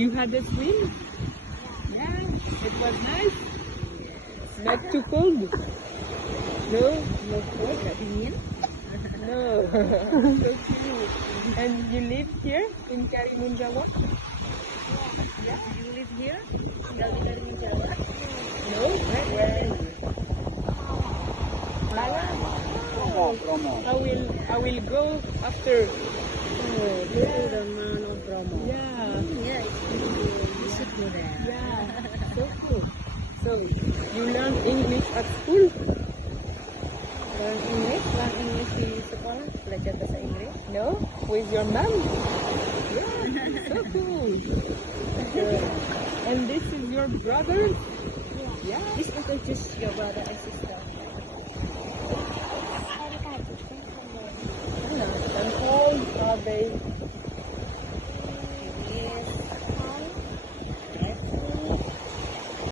You had a swim? Yeah, it was nice. Not too cold? No? No cold, nggak dingin. No. So cute. And you live here in Karimunjawa? Yeah, you live here? Tinggal di Karimunjawa? No? Where? Malang. Oh, I will go after. Oh, go to the Mano Bromo. Yeah. Yeah, you should go there. Yeah. So cool. So you learn English at school? Learn English di sekolah, belajar bahasa Inggris. No? With your mom? Yeah. So cool. And this is your brother? Yeah. This is just your brother and sister.